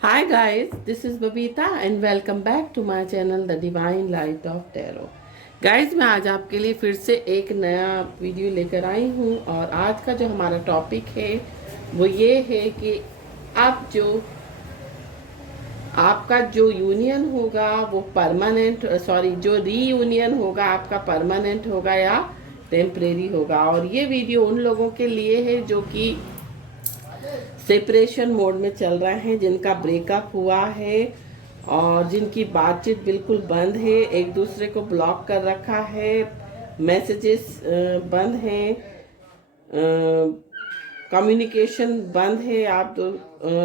Hi guys, this is Babita and welcome back to my channel The Divine Light of Tarot। Guys मैं आज आपके लिए फिर से एक नया वीडियो लेकर आई हूँ और आज का जो हमारा टॉपिक है वो ये है कि आपका जो यूनियन होगा वो परमानेंट जो रीयूनियन होगा आपका परमानेंट होगा या टेम्परेरी होगा। और ये वीडियो उन लोगों के लिए है जो कि सेपरेशन मोड में चल रहे हैं, जिनका ब्रेकअप हुआ है और जिनकी बातचीत बिल्कुल बंद है, एक दूसरे को ब्लॉक कर रखा है, मैसेजेस बंद हैं, कम्युनिकेशन बंद है, आप दो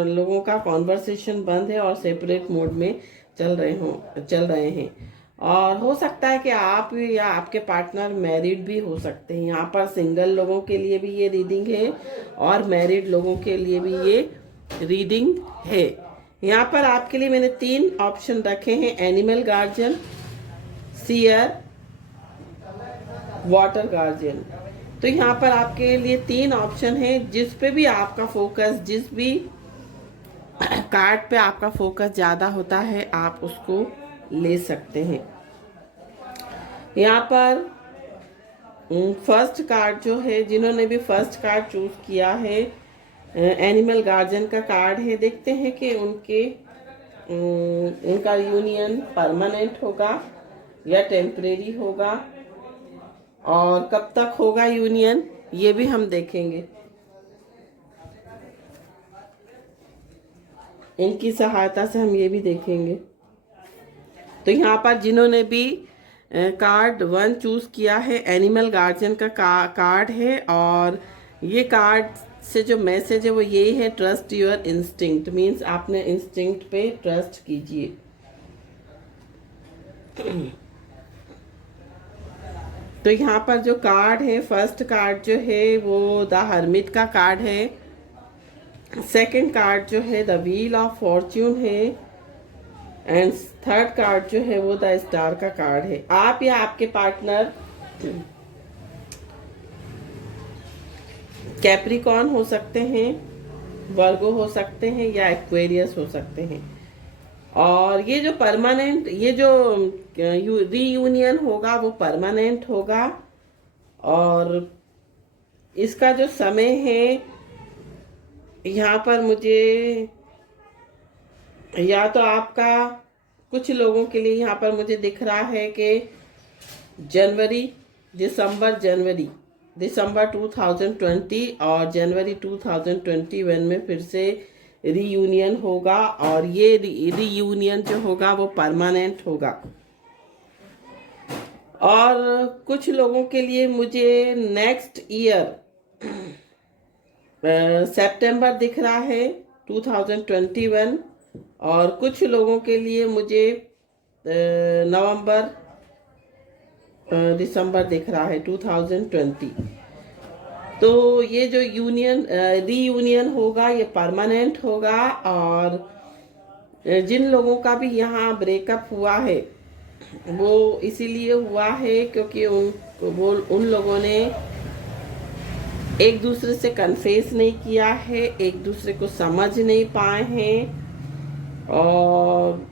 लोगों का कॉन्वर्सेशन बंद है और सेपरेट मोड में चल रहे हैं। और हो सकता है कि आप या आपके पार्टनर मैरिड भी हो सकते हैं। यहाँ पर सिंगल लोगों के लिए भी ये रीडिंग है और मैरिड लोगों के लिए भी ये रीडिंग है। यहाँ पर आपके लिए मैंने 3 ऑप्शन रखे हैं: animal guardian, seer, water guardian. तो यहाँ पर आपके लिए 3 ऑप्शन है, जिस पे भी आपका फोकस, जिस भी कार्ड पे आपका फोकस ज़्यादा होता है आप उसको ले सकते हैं। यहाँ पर फर्स्ट कार्ड जो है, जिन्होंने भी फर्स्ट कार्ड चूज किया है, एनिमल गार्जियन का कार्ड है। देखते हैं कि उनका यूनियन परमानेंट होगा या टेम्परेरी होगा और कब तक होगा यूनियन, ये भी हम देखेंगे। इनकी सहायता से हम ये भी देखेंगे। तो यहाँ पर जिन्होंने भी कार्ड 1 चूज किया है, एनिमल गार्जियन का कार्ड है और ये कार्ड से जो मैसेज है वो यही है: ट्रस्ट योर इंस्टिंक्ट। मीन्स आपने इंस्टिंक्ट पे ट्रस्ट कीजिए। तो यहाँ पर जो कार्ड है, फर्स्ट कार्ड जो है वो द हर्मिट का कार्ड है। सेकंड कार्ड जो है द व्हील ऑफ फॉर्च्यून है एंड थर्ड कार्ड जो है वो द स्टार का कार्ड है। आप या आपके पार्टनर कैप्रिकॉर्न हो सकते हैं, वर्गो हो सकते हैं या एक्वेरियस हो सकते हैं। और ये जो परमानेंट, ये जो रीयूनियन होगा वो परमानेंट होगा और इसका जो समय है, यहाँ पर मुझे या तो आपका, कुछ लोगों के लिए यहाँ पर मुझे दिख रहा है कि दिसंबर 2020 और जनवरी 2021 में फिर से रीयूनियन होगा और ये रीयूनियन जो होगा वो परमानेंट होगा। और कुछ लोगों के लिए मुझे नेक्स्ट ईयर सितंबर दिख रहा है 2021 और कुछ लोगों के लिए मुझे दिसंबर दिख रहा है 2020। तो ये जो रीयूनियन होगा ये परमानेंट होगा। और जिन लोगों का भी यहाँ ब्रेकअप हुआ है वो इसीलिए हुआ है क्योंकि उन लोगों ने एक दूसरे से कन्फेस नहीं किया है, एक दूसरे को समझ नहीं पाए हैं। और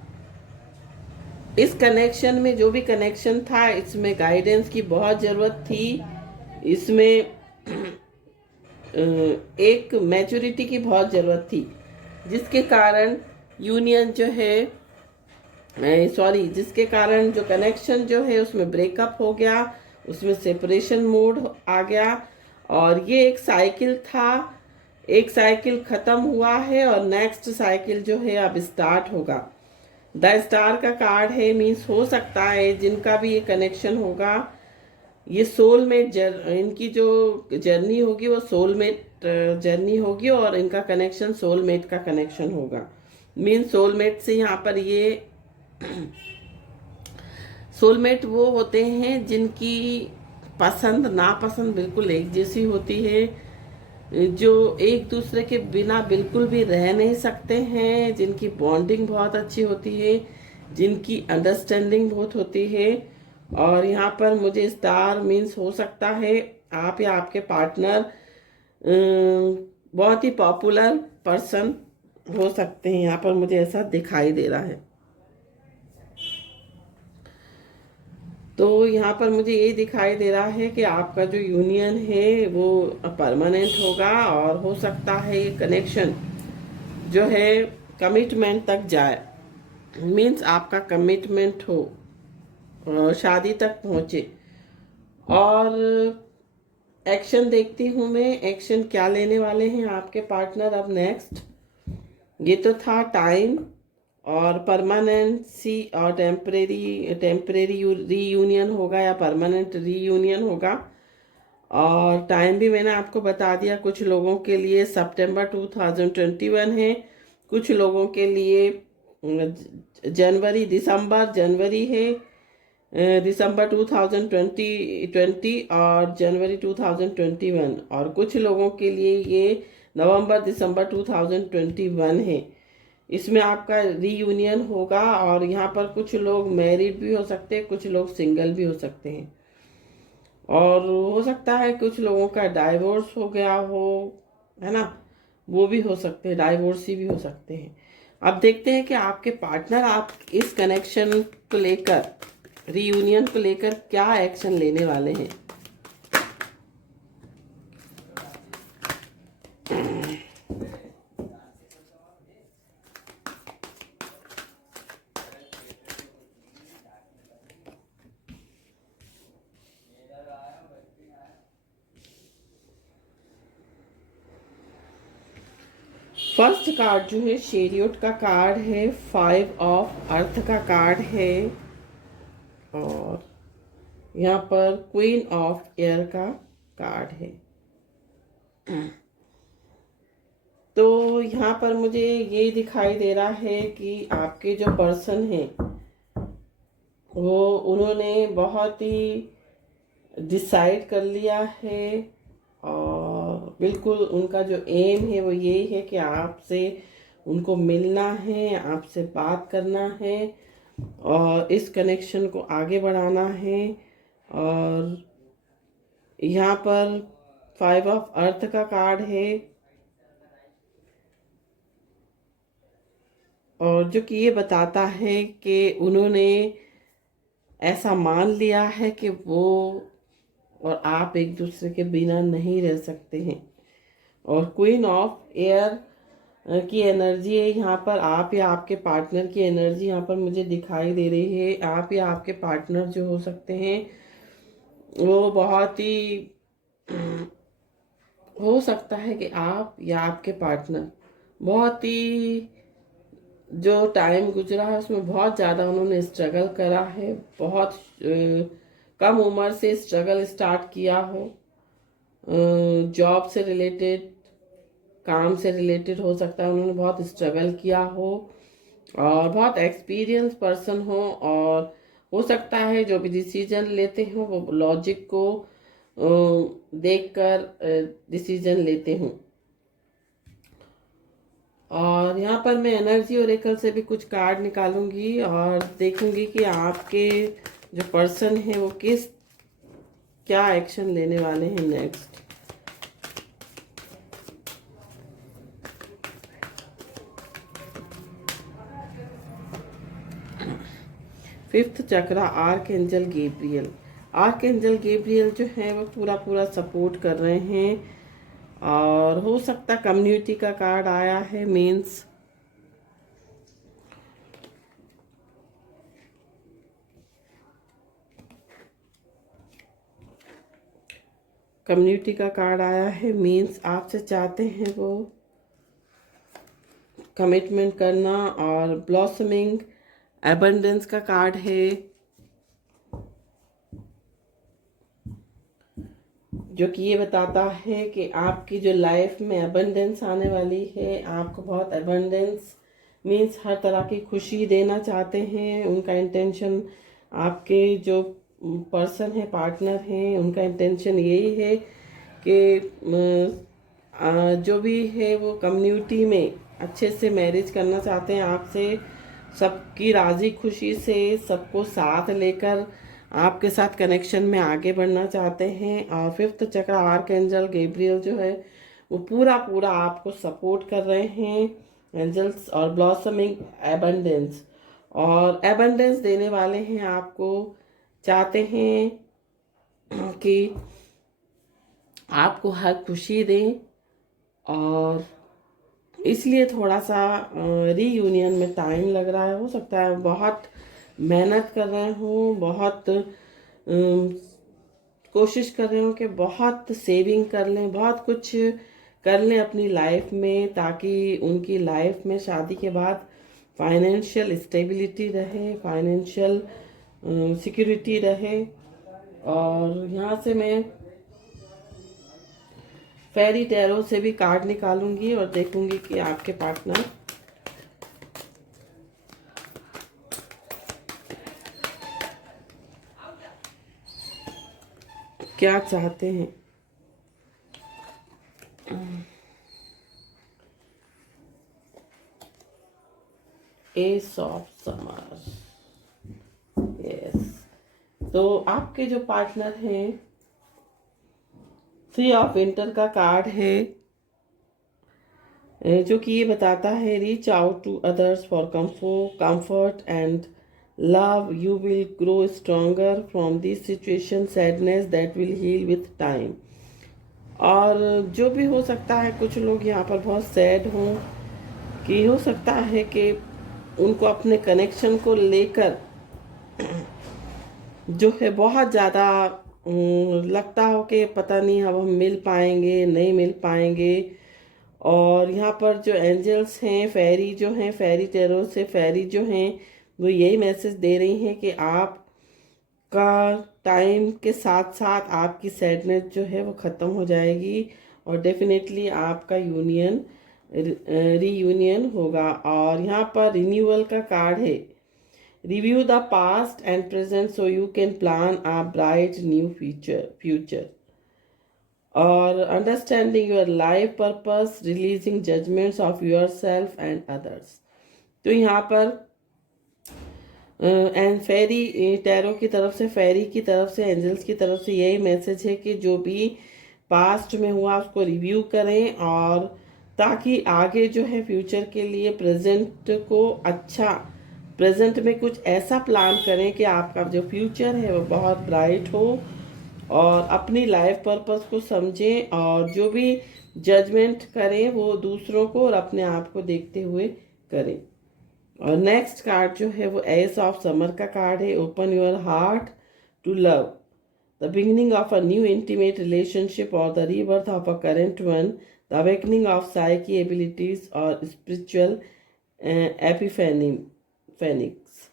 इस कनेक्शन में, जो भी कनेक्शन था, इसमें गाइडेंस की बहुत ज़रूरत थी। इसमें एक मैच्योरिटी की बहुत ज़रूरत थी, जिसके कारण यूनियन जो है, जिसके कारण जो कनेक्शन जो है उसमें ब्रेकअप हो गया, उसमें सेपरेशन मोड आ गया। और ये एक साइकिल था, एक साइकिल खत्म हुआ है और नेक्स्ट साइकिल जो है अब स्टार्ट होगा। द स्टार का कार्ड है। मीन्स हो सकता है जिनका भी ये कनेक्शन होगा, ये सोलमेट इनकी जो जर्नी होगी वो सोलमेट जर्नी होगी और इनका कनेक्शन सोलमेट का कनेक्शन होगा। मीन्स सोलमेट से यहाँ पर ये सोलमेट वो होते हैं जिनकी पसंद नापसंद बिल्कुल एक जैसी होती है, जो एक दूसरे के बिना बिल्कुल भी रह नहीं सकते हैं, जिनकी बॉन्डिंग बहुत अच्छी होती है, जिनकी अंडरस्टैंडिंग बहुत होती है। और यहाँ पर मुझे स्टार मीन्स हो सकता है आप या आपके पार्टनर बहुत ही पॉपुलर पर्सन हो सकते हैं, यहाँ पर मुझे ऐसा दिखाई दे रहा है। तो यहाँ पर मुझे ये दिखाई दे रहा है कि आपका जो यूनियन है वो परमानेंट होगा, और हो सकता है ये कनेक्शन जो है कमिटमेंट तक जाए। मीन्स आपका कमिटमेंट हो, शादी तक पहुँचे। और एक्शन देखती हूँ मैं, एक्शन क्या लेने वाले हैं आपके पार्टनर अब नेक्स्ट। ये तो था टाइम और परमानेंसी और टेम्परेरी रीयूनियन होगा या परमानेंट रीयूनियन होगा। और टाइम भी मैंने आपको बता दिया, कुछ लोगों के लिए सितंबर 2021 है, कुछ लोगों के लिए दिसंबर जनवरी है, दिसंबर 2020 और जनवरी 2021, और कुछ लोगों के लिए ये नवंबर दिसंबर 2021 है। इसमें आपका रीयूनियन होगा, और यहाँ पर कुछ लोग मैरिड भी हो सकते हैं, कुछ लोग सिंगल भी हो सकते हैं, और हो सकता है कुछ लोगों का डाइवोर्स हो गया हो, है ना, वो भी हो सकते हैं, डाइवोर्सी भी हो सकते हैं। अब देखते हैं कि आपके पार्टनर आप इस कनेक्शन को लेकर, रीयूनियन को लेकर क्या एक्शन लेने वाले हैं। फर्स्ट कार्ड जो है चैरियट का कार्ड है, 5 ऑफ अर्थ का कार्ड है, और यहाँ पर क्वीन ऑफ एयर का कार्ड है। तो यहाँ पर मुझे ये दिखाई दे रहा है कि आपके जो पर्सन हैं वो उन्होंने बहुत ही डिसाइड कर लिया है, और बिल्कुल उनका जो एम है वो यही है कि आपसे उनको मिलना है, आपसे बात करना है, और इस कनेक्शन को आगे बढ़ाना है। और यहाँ पर 5 ऑफ अर्थ का कार्ड है, और जो कि ये बताता है कि उन्होंने ऐसा मान लिया है कि वो और आप एक दूसरे के बिना नहीं रह सकते हैं। और क्वीन ऑफ एयर की एनर्जी है यहाँ पर, आप या आपके पार्टनर की एनर्जी यहाँ पर मुझे दिखाई दे रही है। आप या आपके पार्टनर जो हो सकते हैं वो बहुत ही हो सकता है कि आप या आपके पार्टनर बहुत ही जो टाइम गुजरा है उसमें बहुत ज़्यादा उन्होंने स्ट्रगल करा है, बहुत कम उम्र से स्ट्रगल स्टार्ट किया हो, जॉब से रिलेटेड, काम से रिलेटेड हो सकता है उन्होंने बहुत स्ट्रगल किया हो, और बहुत एक्सपीरियंस पर्सन हो, और हो सकता है जो भी डिसीजन लेते हो वो लॉजिक को देखकर डिसीजन लेते हूँ। और यहाँ पर मैं एनर्जी ओरेकल से भी कुछ कार्ड निकालूंगी और देखूंगी कि आपके जो पर्सन है वो क्या एक्शन लेने वाले हैं नेक्स्ट। फिफ्थ चक्रा आर्कएंजल गैब्रियल जो है वो पूरा सपोर्ट कर रहे हैं, और हो सकता कम्युनिटी का कार्ड आया है, मीन्स कम्युनिटी का कार्ड आया है, मीन्स आपसे चाहते हैं वो कमिटमेंट करना। और ब्लॉसमिंग एबंडेंस का कार्ड है, जो कि ये बताता है कि आपकी जो लाइफ में एबंडेंस आने वाली है, आपको बहुत एबंडेंस मीन्स हर तरह की खुशी देना चाहते हैं। उनका इंटेंशन, आपके जो पर्सन है, पार्टनर हैं, उनका इंटेंशन यही है कि जो भी है वो कम्युनिटी में अच्छे से मैरिज करना चाहते हैं आपसे, सबकी राजी खुशी से सबको साथ लेकर आपके साथ कनेक्शन में आगे बढ़ना चाहते हैं। और फिफ्थ चक्र आर्कएंजल गैब्रियल जो है वो पूरा आपको सपोर्ट कर रहे हैं, एंजल्स और ब्लॉसमिंग एबंडेंस, और एबंडेंस देने वाले हैं आपको, चाहते हैं कि आपको हर खुशी दें, और इसलिए थोड़ा सा रीयूनियन में टाइम लग रहा है। हो सकता है बहुत मेहनत कर रहे हूँ, बहुत कोशिश कर रहे हो कि बहुत सेविंग कर लें, बहुत कुछ कर लें अपनी लाइफ में, ताकि उनकी लाइफ में शादी के बाद फाइनेंशियल स्टेबिलिटी रहे, फाइनेंशियल सिक्योरिटी रहे। और यहाँ से मैं फेरी टैरो से भी कार्ड निकालूंगी और देखूंगी कि आपके पार्टनर क्या चाहते हैं। S of summer, yes. तो आपके जो पार्टनर हैं, 3 ऑफ विंटर का कार्ड है, जो कि ये बताता है reach out to others for comfort and love, you will grow stronger from this situation, sadness that will heal with time. और जो भी हो सकता है, कुछ लोग यहाँ पर बहुत सैड हों, कि हो सकता है कि उनको अपने कनेक्शन को लेकर जो है बहुत ज़्यादा लगता हो कि पता नहीं अब हम मिल पाएंगे नहीं मिल पाएंगे। और यहाँ पर जो एंजल्स हैं, फेरी जो हैं, फेरी टेरो से फेरी जो हैं, वो यही मैसेज दे रही हैं कि आप का टाइम के साथ साथ आपकी सैडनेस जो है वो ख़त्म हो जाएगी, और डेफिनेटली आपका यूनियन रीयूनियन होगा। और यहाँ पर रिन्यूअल का कार्ड है, review the past and present so you can plan a bright new future, और understanding your life purpose, releasing judgments of your self and others. तो यहाँ पर एंड फेरी टैरो की तरफ से, फेरी की तरफ से, एंजल्स की तरफ से यही मैसेज है कि जो भी पास्ट में हुआ उसको रिव्यू करें, और ताकि आगे जो है फ्यूचर के लिए प्रेजेंट को अच्छा, प्रेजेंट में कुछ ऐसा प्लान करें कि आपका जो फ्यूचर है वो बहुत ब्राइट हो, और अपनी लाइफ पर्पस को समझें, और जो भी जजमेंट करें वो दूसरों को और अपने आप को देखते हुए करें। और नेक्स्ट कार्ड जो है वो एस ऑफ समर का कार्ड है, open your heart to love, the beginning of a new intimate relationship और the rebirth of a current one, the awakening of psychic abilities और स्पिरिचुअल एपिफेनिक्स,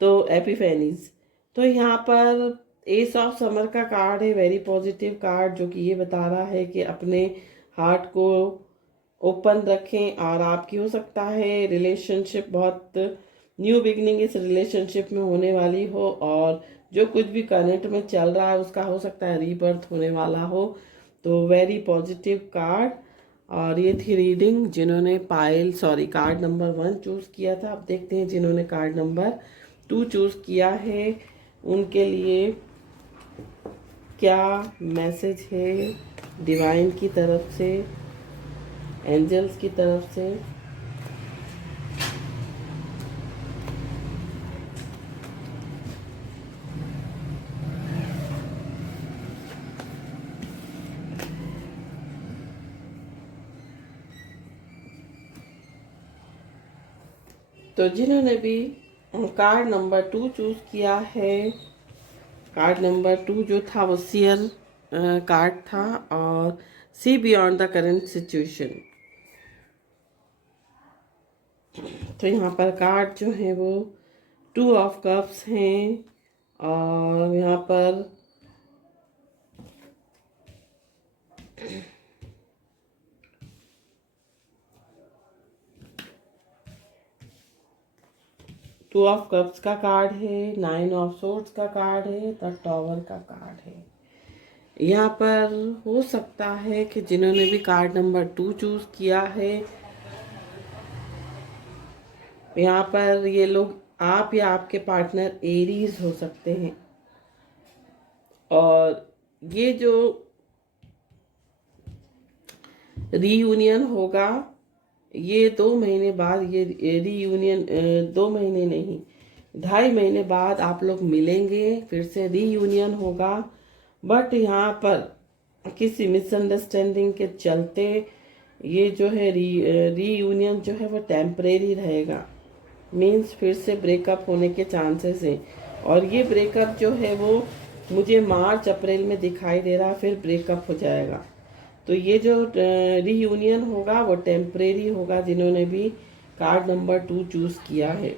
तो epiphanies. तो यहाँ पर एस ऑफ समर का card है, very positive card, जो कि ये बता रहा है कि अपने हार्ट को ओपन रखें, और आपकी हो सकता है रिलेशनशिप बहुत न्यू बिगनिंग इस रिलेशनशिप में होने वाली हो, और जो कुछ भी करंट में चल रहा है उसका हो सकता है रीबर्थ होने वाला हो। तो वेरी पॉजिटिव कार्ड। और ये थी रीडिंग, जिन्होंने कार्ड नंबर 1 चूज़ किया था। अब देखते हैं जिन्होंने कार्ड नंबर 2 चूज़ किया है उनके लिए क्या मैसेज है डिवाइन की तरफ से, एंजल्स की तरफ से। तो जिन्होंने भी कार्ड नंबर 2 चूज़ किया है, कार्ड नंबर 2 जो था वो सियर कार्ड था, और see beyond the current situation. तो यहाँ पर कार्ड जो है वो 2 ऑफ कप्स हैं, और यहाँ पर टू ऑफ कप्स का कार्ड है, 9 ऑफ सोर्ड्स का कार्ड है, द टॉवर का कार्ड है। यहाँ पर हो सकता है कि जिन्होंने भी कार्ड नंबर 2 चूज किया है, यहाँ पर ये लोग, आप या आपके पार्टनर एरीज हो सकते हैं, और ये जो रीयूनियन होगा ये 2 महीने बाद ये रीयूनियन, 2 महीने नहीं, 2.5 महीने बाद आप लोग मिलेंगे, फिर से रीयूनियन होगा। बट यहाँ पर किसी मिसअंडरस्टैंडिंग के चलते ये जो है रीयूनियन जो है वो टेम्परेरी रहेगा। मीन्स फिर से ब्रेकअप होने के चांसेस हैं। और ये ब्रेकअप जो है वो मुझे मार्च अप्रैल में दिखाई दे रहा है, फिर ब्रेकअप हो जाएगा। तो ये जो रीयूनियन होगा वो टेम्परेरी होगा, जिन्होंने भी कार्ड नंबर 2 चूज़ किया है।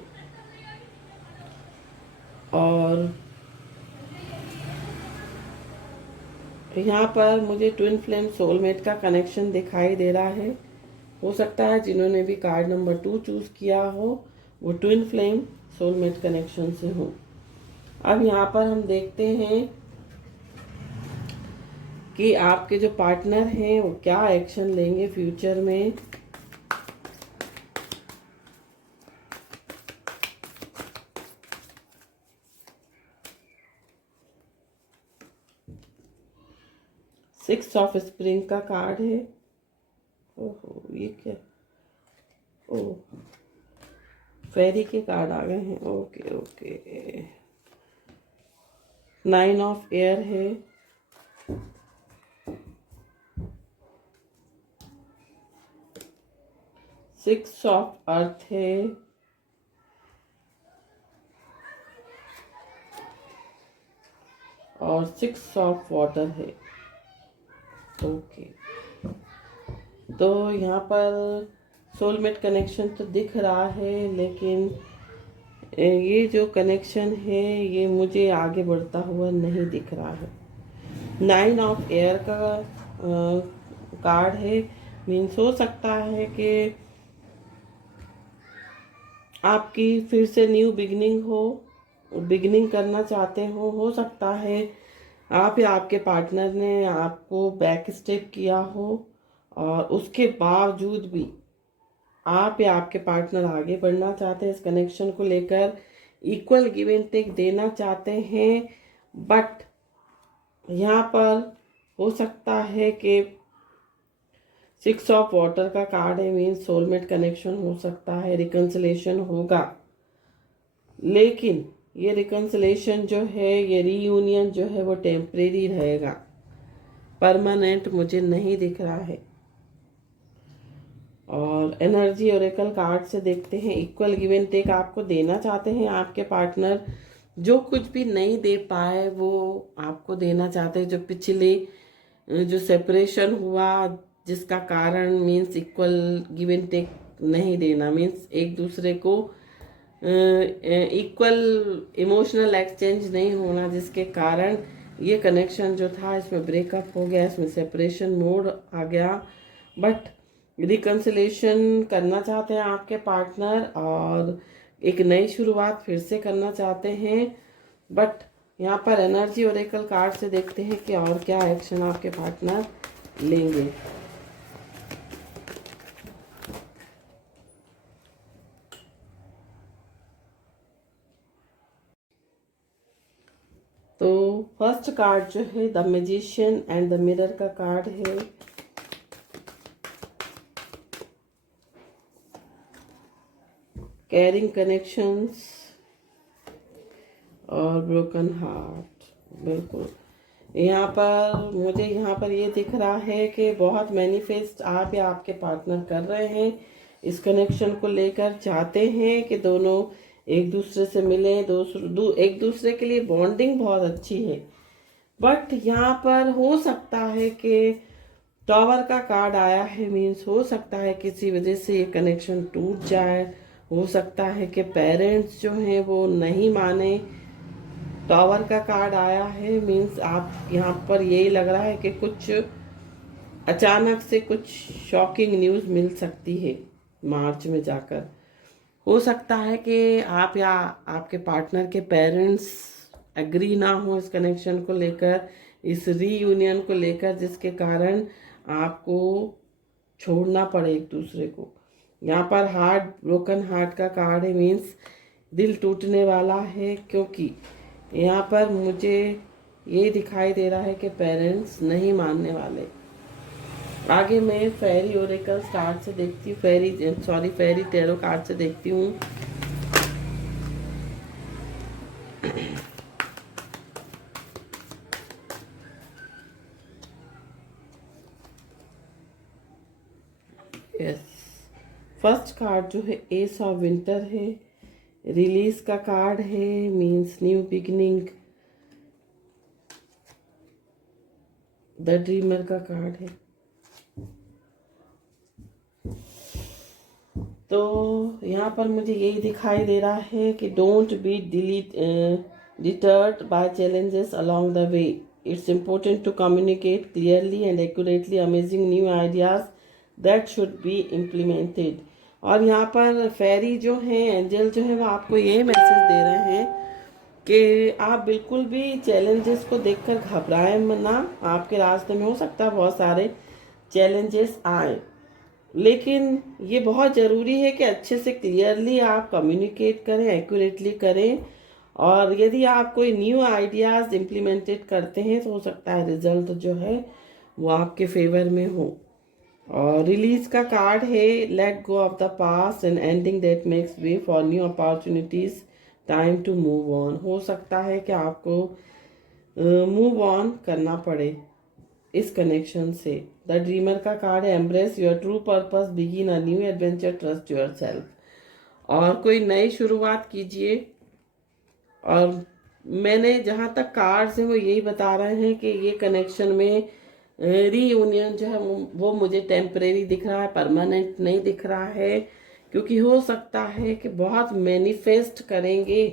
और यहाँ पर मुझे ट्विन फ्लेम सोलमेट का कनेक्शन दिखाई दे रहा है। हो सकता है जिन्होंने भी कार्ड नंबर 2 चूज़ किया हो वो ट्विन फ्लेम सोलमेट कनेक्शन से हो। अब यहाँ पर हम देखते हैं कि आपके जो पार्टनर हैं वो क्या एक्शन लेंगे फ्यूचर में। सिक्स ऑफ स्प्रिंग का कार्ड है। ओहो, ये क्या, ओ फेरी के कार्ड आ गए हैं। Okay okay. 9 ऑफ एयर है। 6 ऑफ अर्थ है। और 6 ऑफ वाटर है। ओके, तो यहाँ पर सोलमेट कनेक्शन तो दिख रहा है, लेकिन ये जो कनेक्शन है ये मुझे आगे बढ़ता हुआ नहीं दिख रहा है। 9 ऑफ एयर का कार्ड है। मीन्स हो सकता है कि आपकी फिर से न्यू बिगनिंग हो, बिगनिंग करना चाहते हो सकता है आप या आपके पार्टनर ने आपको बैक स्टेप किया हो और उसके बावजूद भी आप या आपके पार्टनर आगे बढ़ना चाहते हैं, इस कनेक्शन को लेकर इक्वल गिव एंड टेक देना चाहते हैं। बट यहाँ पर हो सकता है कि 6 ऑफ वाटर का कार्ड है। मीन्स सोलमेट कनेक्शन हो सकता है, रिकन्सिलेशन होगा, लेकिन ये रिकन्सिलेशन जो है, ये रीयूनियन जो है वो टेम्परेरी रहेगा, परमानेंट मुझे नहीं दिख रहा है। और एनर्जी ओरेकल कार्ड से देखते हैं इक्वल गिव एंड टेक आपको देना चाहते हैं आपके पार्टनर। जो कुछ भी नहीं दे पाए वो आपको देना चाहते हैं। जो पिछले जो सेपरेशन हुआ जिसका कारण means equal give and take नहीं देना, मीन्स एक दूसरे को इक्वल इमोशनल एक्सचेंज नहीं होना, जिसके कारण ये कनेक्शन जो था इसमें ब्रेकअप हो गया, इसमें सेपरेशन मोड आ गया। बट रिकन्सिलेशन करना चाहते हैं आपके पार्टनर और एक नई शुरुआत फिर से करना चाहते हैं। बट यहाँ पर एनर्जी ओरेकल कार्ड से देखते हैं कि और क्या एक्शन आपके पार्टनर लेंगे। तो फर्स्ट कार्ड जो है the magician and the mirror का कार्ड है। कैरिंग कनेक्शंस और ब्रोकन हार्ट। बिल्कुल, यहाँ पर मुझे यहाँ पर ये दिख रहा है कि बहुत मैनिफेस्ट आप या आपके पार्टनर कर रहे हैं, इस कनेक्शन को लेकर चाहते हैं कि दोनों एक दूसरे से मिलें, एक दूसरे के लिए बॉन्डिंग बहुत अच्छी है। बट यहाँ पर हो सकता है कि टॉवर का कार्ड आया है। मीन्स हो सकता है किसी वजह से ये कनेक्शन टूट जाए। हो सकता है कि पेरेंट्स जो हैं वो नहीं माने। टॉवर का कार्ड आया है। मीन्स आप यहाँ पर यही लग रहा है कि कुछ अचानक से कुछ शॉकिंग न्यूज़ मिल सकती है मार्च में जाकर। हो सकता है कि आप या आपके पार्टनर के पेरेंट्स एग्री ना हो इस कनेक्शन को लेकर, इस रीयूनियन को लेकर, जिसके कारण आपको छोड़ना पड़े एक दूसरे को। यहाँ पर हार्ट, ब्रोकन हार्ट का कार्ड है। मीन्स दिल टूटने वाला है, क्योंकि यहाँ पर मुझे ये दिखाई दे रहा है कि पेरेंट्स नहीं मानने वाले। आगे मैं फेरी ओरेकल कार्ड से देखती हूँ, फेरी टैरो कार्ड से देखती हूँ। यस, फर्स्ट कार्ड जो है एस ऑफ विंटर है, रिलीज का कार्ड है, means new beginning. The dreamer का कार्ड है। तो यहाँ पर मुझे यही दिखाई दे रहा है कि don't be deterred by challenges along the way. It's important to communicate clearly and accurately amazing new ideas that should be implemented. और यहाँ पर फेरी जो है, एंजल जो है, वो आपको ये मैसेज दे रहे हैं कि आप बिल्कुल भी चैलेंजेस को देखकर घबराएं ना। आपके रास्ते में हो सकता है बहुत सारे चैलेंजेस आए, लेकिन ये बहुत ज़रूरी है कि अच्छे से क्लियरली आप कम्युनिकेट करें, एक्यूरेटली करें। और यदि आप कोई न्यू आइडियाज़ इम्प्लीमेंटेड करते हैं तो हो सकता है रिजल्ट जो है वो आपके फेवर में हो। और रिलीज का कार्ड है, let go of the past and ending that makes way for new opportunities, time to move on. हो सकता है कि आपको मूव ऑन करना पड़े इस कनेक्शन से। द ड्रीमर का कार्ड है, embrace your true purpose, begin a new adventure, trust your self. और कोई नई शुरुआत कीजिए। और मैंने जहाँ तक कार्ड्स हैं वो यही बता रहे हैं कि ये कनेक्शन में रीयूनियन जो है वो मुझे टेम्परेरी दिख रहा है, परमानेंट नहीं दिख रहा है। क्योंकि हो सकता है कि बहुत मैनिफेस्ट करेंगे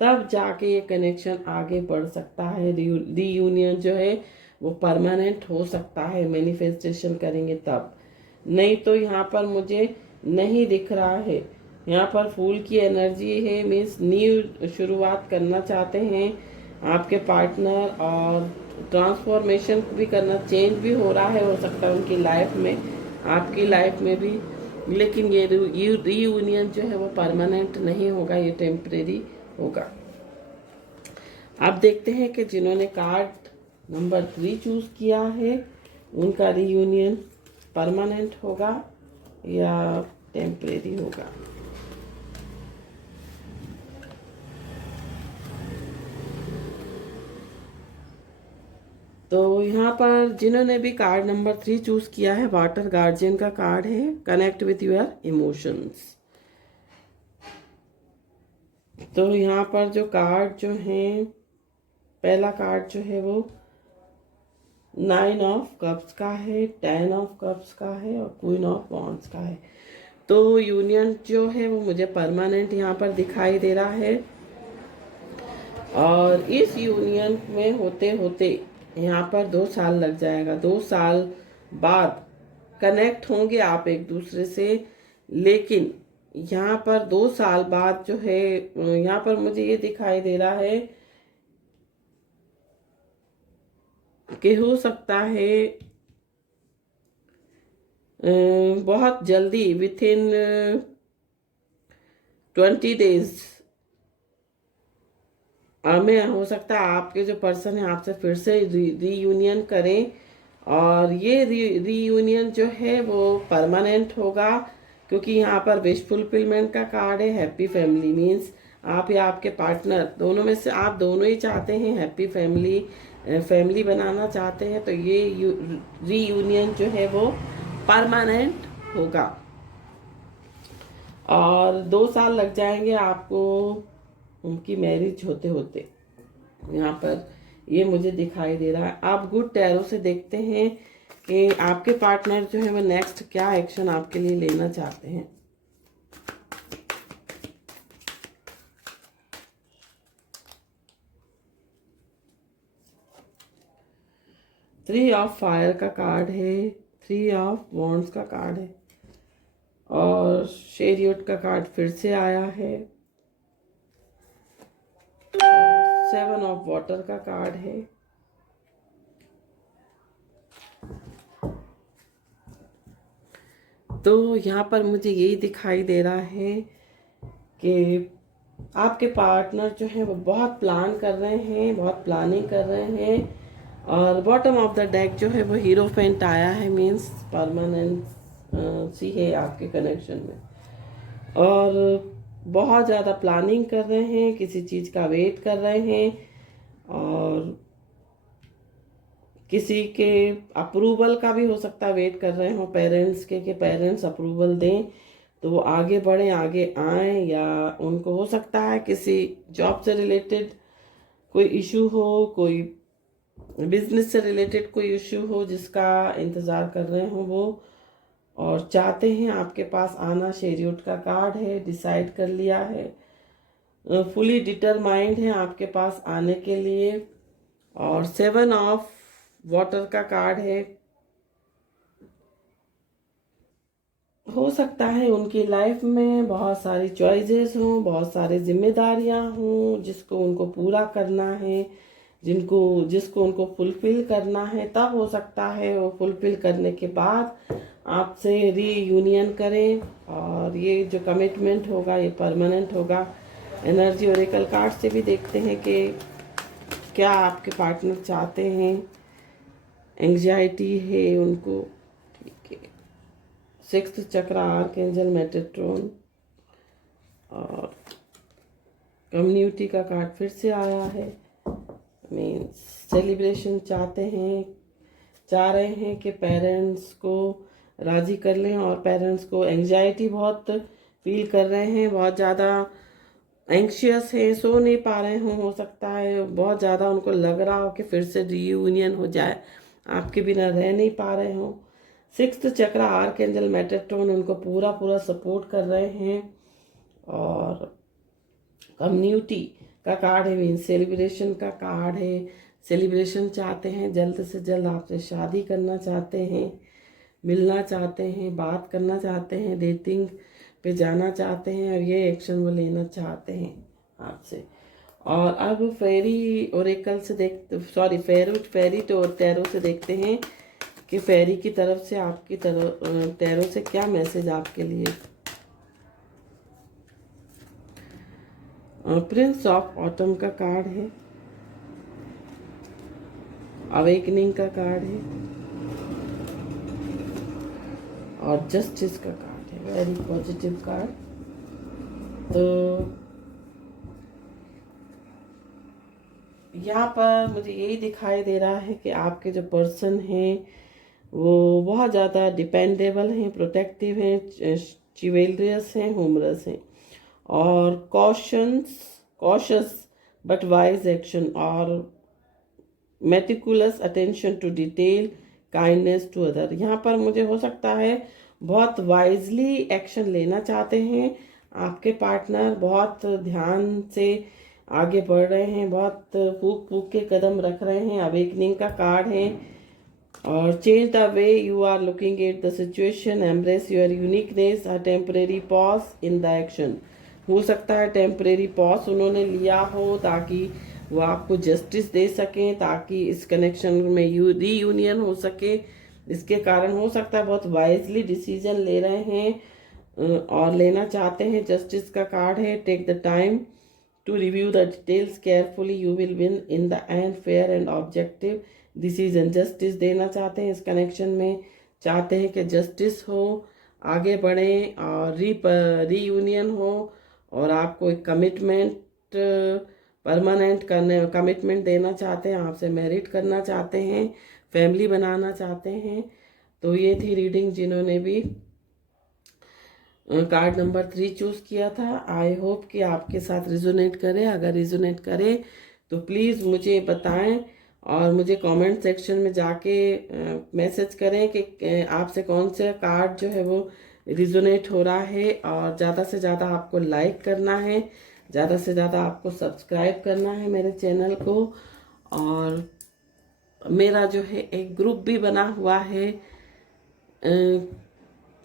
तब जाके ये कनेक्शन आगे बढ़ सकता है। रीयूनियन जो है वो परमानेंट हो सकता है, मैनिफेस्टेशन करेंगे तब, नहीं तो यहाँ पर मुझे नहीं दिख रहा है। यहाँ पर फूल की एनर्जी है, मीन्स न्यू शुरुआत करना चाहते हैं आपके पार्टनर, और ट्रांसफॉर्मेशन भी करना, चेंज भी हो रहा है, हो सकता है उनकी लाइफ में, आपकी लाइफ में भी। लेकिन ये रीयूनियन जो है वो परमानेंट नहीं होगा, ये टेम्परेरी होगा। अब देखते हैं कि जिन्होंने कार्ड नंबर 3 चूज किया है उनका रीयूनियन परमानेंट होगा या टेम्परेरी होगा। तो यहाँ पर जिन्होंने भी कार्ड नंबर 3 चूज किया है, वाटर गार्जियन का कार्ड है, कनेक्ट विथ योर इमोशंस। तो यहाँ पर जो कार्ड जो है, पहला कार्ड जो है वो 9 ऑफ कप्स का है, 10 ऑफ कप्स का है और क्वीन ऑफ वॉन्ड्स का है। तो यूनियन जो है वो मुझे परमानेंट यहाँ पर दिखाई दे रहा है। और इस यूनियन में होते होते यहाँ पर 2 साल लग जाएगा। 2 साल बाद कनेक्ट होंगे आप एक दूसरे से, लेकिन यहाँ पर 2 साल बाद जो है, यहाँ पर मुझे ये दिखाई दे रहा है कि हो सकता है बहुत जल्दी, विथ इन 20 डेज में हो सकता है आपके जो पर्सन है आपसे फिर से रीयूनियन करें। और ये रीयूनियन जो है वो परमानेंट होगा, क्योंकि यहाँ पर विश फुलफिलमेंट का कार्ड है। हैप्पी फैमिली मीन्स आप या आपके पार्टनर दोनों में से आप दोनों ही चाहते हैं हैप्पी फैमिली बनाना चाहते हैं, तो ये रीयूनियन जो है वो परमानेंट होगा। और 2 साल लग जाएंगे आपको उनकी मैरिज होते होते, यहाँ पर ये मुझे दिखाई दे रहा है। आप गुड टैरो से देखते हैं कि आपके पार्टनर जो है वो नेक्स्ट क्या एक्शन आपके लिए लेना चाहते हैं। थ्री ऑफ फायर का कार्ड है, 3 ऑफ वॉन्ड्स का कार्ड है और चैरियट का कार्ड फिर से आया है, 7 ऑफ वाटर का कार्ड है। तो यहाँ पर मुझे यही दिखाई दे रहा है कि आपके पार्टनर जो है वो बहुत प्लान कर रहे हैं, बहुत प्लानिंग कर रहे हैं और बॉटम ऑफ द डेक जो है वो हीरोफेंट आया है, मीन्स परमानेंट सी है आपके कनेक्शन में। और बहुत ज़्यादा प्लानिंग कर रहे हैं, किसी चीज़ का वेट कर रहे हैं, और किसी के अप्रूवल का भी हो सकता है वेट कर रहे हो पेरेंट्स के, कि पेरेंट्स अप्रूवल दें तो वो आगे बढ़ें, आगे आएँ, या उनको हो सकता है किसी जॉब से रिलेटेड कोई इशू हो, कोई बिजनेस से रिलेटेड कोई इशू हो जिसका इंतज़ार कर रहे हो वो, और चाहते हैं आपके पास आना। शेरियट का कार्ड है, डिसाइड कर लिया है, फुली डिटरमाइंड है आपके पास आने के लिए। और 7 ऑफ वाटर का कार्ड है। हो सकता है उनकी लाइफ में बहुत सारी चॉइसेस हों, बहुत सारी जिम्मेदारियां हों जिसको उनको पूरा करना है, जिसको उनको फुलफिल करना है। तब हो सकता है वो फुलफिल करने के बाद आपसे रीयूनियन करें, और ये जो कमिटमेंट होगा ये परमानेंट होगा। एनर्जी ओरेकल कार्ड से भी देखते हैं कि क्या आपके पार्टनर चाहते हैं। एंग्जाइटी है उनको, ठीक है। 6th चक्र आर्कएंजल मेटाट्रॉन, और कम्युनिटी का कार्ड फिर से आया है। मीन्स सेलिब्रेशन चाह रहे हैं कि पेरेंट्स को राज़ी कर लें, और पेरेंट्स को एंग्जाइटी बहुत फील कर रहे हैं, बहुत ज़्यादा एंग्शियस है, सो नहीं पा रहे हो सकता है बहुत ज़्यादा उनको लग रहा हो कि फिर से रीयूनियन हो जाए, आपके बिना रह नहीं पा रहे हो। 6th चक्र आर्कएंजल मेटाट्रॉन उनको पूरा सपोर्ट कर रहे हैं। और कम्युनिटी का कार्ड है, मीन सेलिब्रेशन का कार्ड है। सेलिब्रेशन चाहते हैं, जल्द से जल्द आपसे शादी करना चाहते हैं, मिलना चाहते हैं, बात करना चाहते हैं, डेटिंग पे जाना चाहते हैं, और ये एक्शन वो लेना चाहते हैं आपसे। और अब फेरी ओरेकल से फेरी टैरो से देखते हैं कि फेरी की तरफ से आपकी तरफ टैरो से क्या मैसेज आपके लिए। प्रिंस ऑफ ऑटम का कार्ड है, अवेकनिंग का कार्ड है, और जस्टिस का कार्ड है। Very positive card. तो यहाँ पर मुझे यही दिखाई दे रहा है कि आपके जो पर्सन हैं वो बहुत ज़्यादा डिपेंडेबल हैं, प्रोटेक्टिव हैं, चिवेलरियस हैं, ह्यूमरस हैं, और कॉशस बट वाइज एक्शन, और meticulous attention to detail, kindness to other. यहाँ पर मुझे हो सकता है बहुत वाइजली एक्शन लेना चाहते हैं आपके पार्टनर, बहुत ध्यान से आगे बढ़ रहे हैं, बहुत फूक के कदम रख रहे हैं। अवेकनिंग का कार्ड है, और change the way you are looking at the situation, embrace your uniqueness, a temporary pause in the action. हो सकता है टेम्परेरी पॉज उन्होंने लिया हो ताकि वो आपको जस्टिस दे सकें, ताकि इस कनेक्शन में रीयूनियन हो सके। इसके कारण हो सकता है बहुत वाइजली डिसीजन ले रहे हैं और लेना चाहते हैं। जस्टिस का कार्ड है, take the time to review the details carefully, you will win in the end fair and objective decision. Justice देना चाहते हैं इस कनेक्शन में, चाहते हैं कि जस्टिस हो, आगे बढ़ें और रीयूनियन हो, और आपको एक कमिटमेंट परमानेंट कमिटमेंट देना चाहते हैं, आपसे मैरिड करना चाहते हैं, फैमिली बनाना चाहते हैं। तो ये थी रीडिंग जिन्होंने भी कार्ड नंबर 3 चूज़ किया था। आई होप कि आपके साथ रिजोनेट करे। अगर रिजोनेट करे तो प्लीज़ मुझे बताएं, और मुझे कमेंट सेक्शन में जाके मैसेज करें कि आपसे कौन सा कार्ड जो है वो रिजोनेट हो रहा है। और ज़्यादा से ज़्यादा आपको लाइक करना है, ज़्यादा से ज़्यादा आपको सब्सक्राइब करना है मेरे चैनल को। और मेरा जो है एक ग्रुप भी बना हुआ है,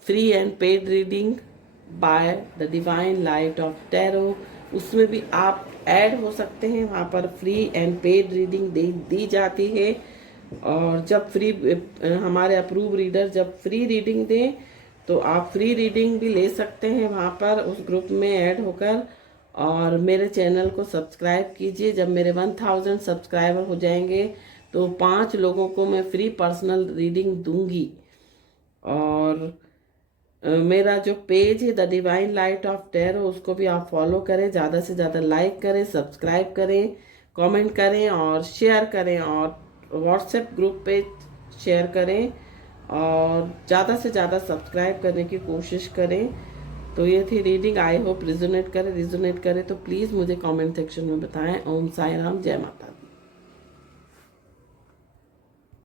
free and paid reading by the divine light of tarot. उसमें भी आप ऐड हो सकते हैं, वहाँ पर फ्री एंड पेड रीडिंग दी जाती है। और जब हमारे अप्रूव रीडर जब फ्री रीडिंग दें तो आप फ्री रीडिंग भी ले सकते हैं वहाँ पर उस ग्रुप में ऐड होकर। और मेरे चैनल को सब्सक्राइब कीजिए। जब मेरे 1000 सब्सक्राइबर हो जाएंगे तो 5 लोगों को मैं फ्री पर्सनल रीडिंग दूंगी। और मेरा जो पेज है the divine light of tarot, उसको भी आप फॉलो करें, ज़्यादा से ज़्यादा लाइक करें, सब्सक्राइब करें, कमेंट करें और शेयर करें, और व्हाट्सएप ग्रुप पे शेयर करें, और ज़्यादा से ज़्यादा सब्सक्राइब करने की कोशिश करें। तो ये थी रीडिंग, आई होप रिजोनेट करे तो प्लीज़ मुझे कमेंट सेक्शन में बताएं। ओम साई राम, जय माता दी।